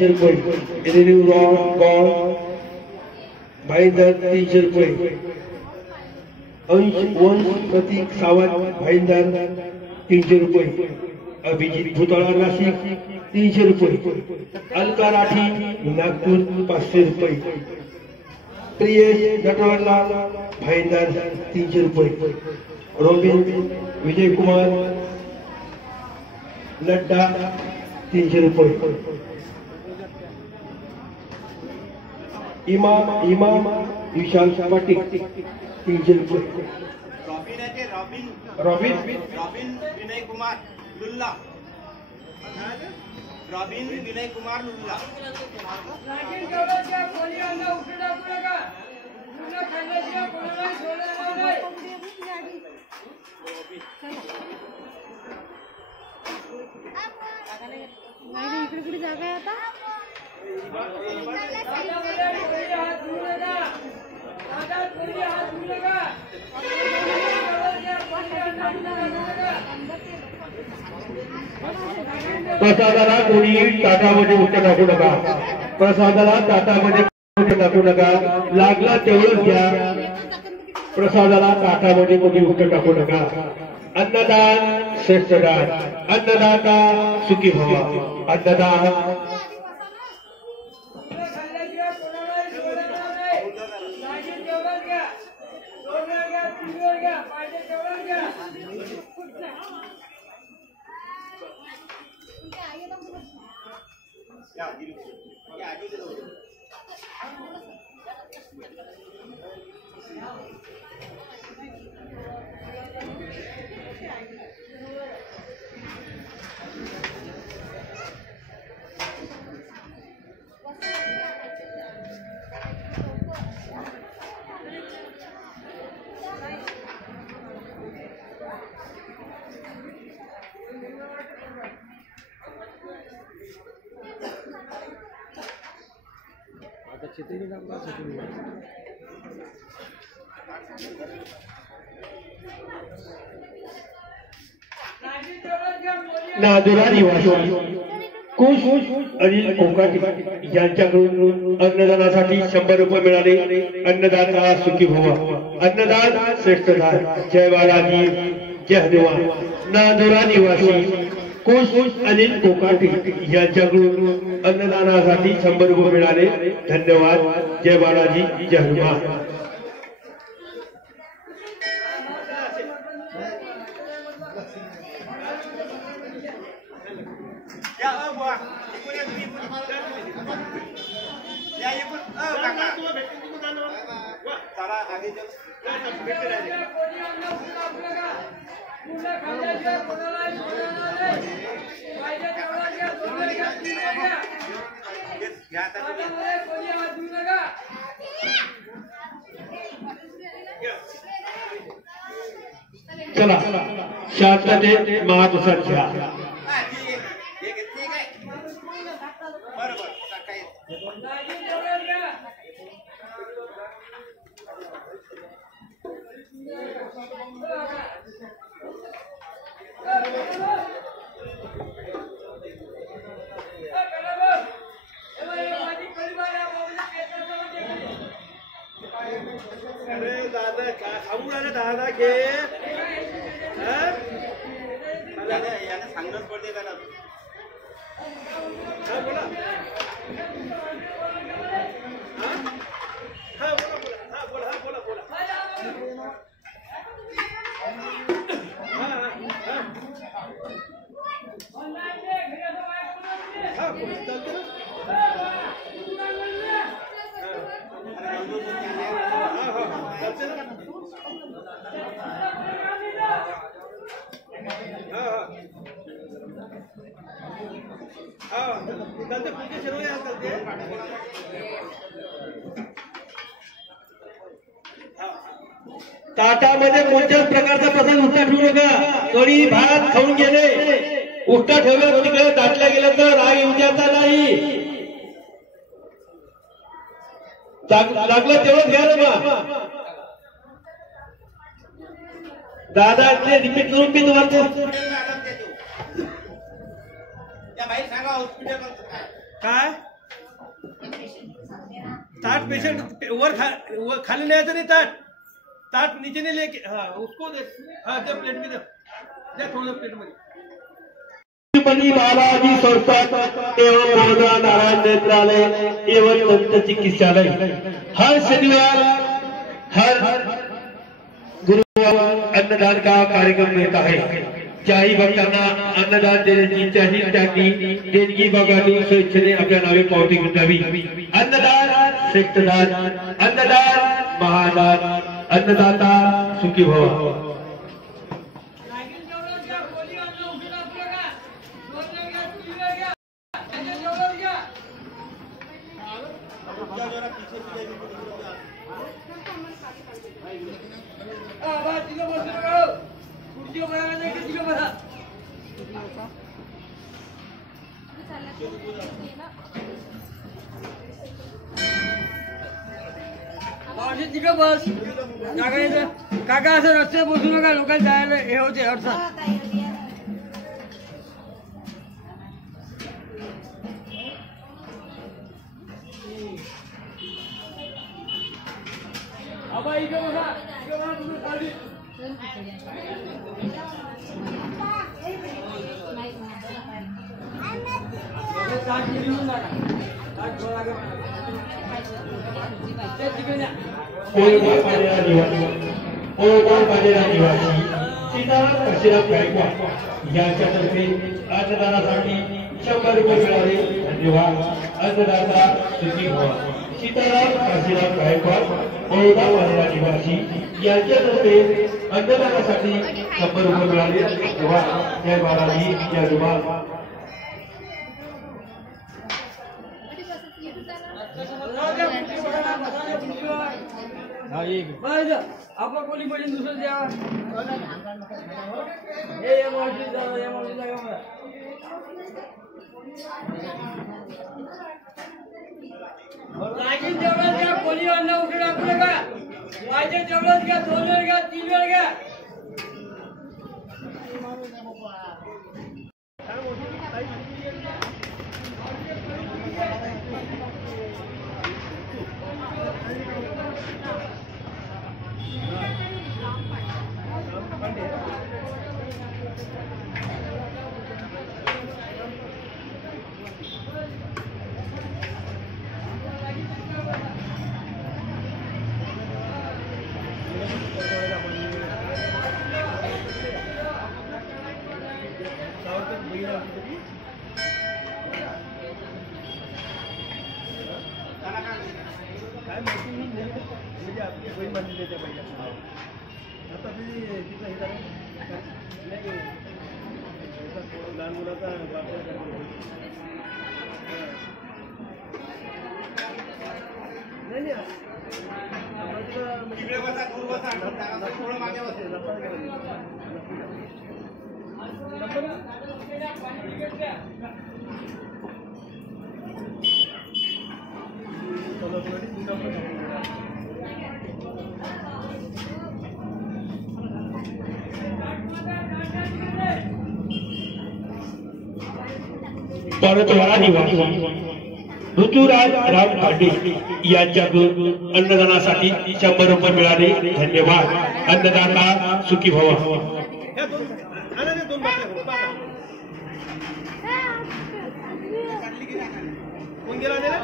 रुपये railway gall Bhayandar 300 रुपये अंश वंश प्रतीक सावंत भाईंदर 300 रुपये अभिजित भूतळा नाशिक 300 रुपये अलका राठी नागपूर 500 रुपये प्रियेश नटवरला भाईंदर 300 रुपये रोबिन विजय कुमार लड्डा 300 रुपये इमाम विशाल पाटील 300 रुपये रॉबिन विनय कुमार लुल्ला रॉबिन विनय कुमार लुल्ला नाही इकडे कुठे जागा आहे आता प्रसादाला कोणी ताटामध्ये उठे टाकू नका प्रसादाला ताटामध्ये उठे टाकू नका लागला तेवढंच घ्या प्रसादाला ताटामध्ये कोणी उठे टाकू नका अन्नदान श्रेष्ठ दान अन्नदाता सुखी भव अन्नदान नादुरा निवासी कुश अनिल कोकाटे यांच्याकडून अन्नदानासाठी 100 रुपये मिळाले अन्नदाता सुखी भव अन्नदान श्रेष्ठ दान जय बालाजी जय हनुमान नादुरा निवासी कुश अनिल कोकाटे यांच्याकडून अन्नदानासाठी 100 रुपये मिळाले धन्यवाद जय बालाजी जय हनुमान चला शांततेत महाप्रसाद घ्या दादा घे याने सांगणंच पडते त्याला बोला ताटामध्ये कोणत्याच प्रकारचा प्रसाद उठता ठेवू नका कढी भात खाऊन गेले उठता ठेवलं तिकडे ताटल्या गेलं तर राग येऊ द्यायचा नाही लागलं तेवढंच घ्या ना दादा रिपीट करून मी तुम्हाला या बाई सांगा हॉस्पिटल काय ताट पेशेंट वर खाली ले जाते नहीं ताट नीचे नहीं लेके हाँ उसको दे हाँ दे प्लेट में दे थोड़ा प्लेट में तिरुपती बालाजी संस्थान एवं बड़ोदरा नारायण नेत्रालय एवं दंत चिकित्सालय हर शनिवार हर गुरुवार अन्नदान का कार्यक्रम रहता है। ज्याही भक्तांना अन्नदान देण्याची इच्छाही त्यांनी देणगी बघावी स्वेच्छेने आपल्या नावे पावती गुंतावी। अन्नदान श्रेष्ठदान, अन्नदान महादान, अन्नदाता सुखी भव। बस काका असं रस्ते बसू नका लोकांना जायला हे होते अडचण आबा इकडे बसा तुम्ही खाली ओळगाव निवासी सीताराम काशीराम गायकवाड यांच्यातर्फे अन्नदानासाठी 100 रुपये मिळाले। धन्यवाद। अन्नदाता सुखी भव। सीताराम काशीराम गायकवाड ओळगाव निवासी यांच्यातर्फे अन्नदानासाठी 100 रुपये मिळाले। धन्यवाद। जय बालाजी जय विभाग। आपला कोणी पडीन दुसरं द्या लागेल तेवढंच घ्या कोणी अन्न उठून टाकू नका पाहिजे तेवढंच घ्या 2 वेळ घ्या 3 वेळ घ्या परतवाडा निवासी ऋतुराज राम पांडे यांच्याकडून अन्नदानासाठी 100 रुपये मिळाले। धन्यवाद। अन्नदाता सुखी भव। कोण गेला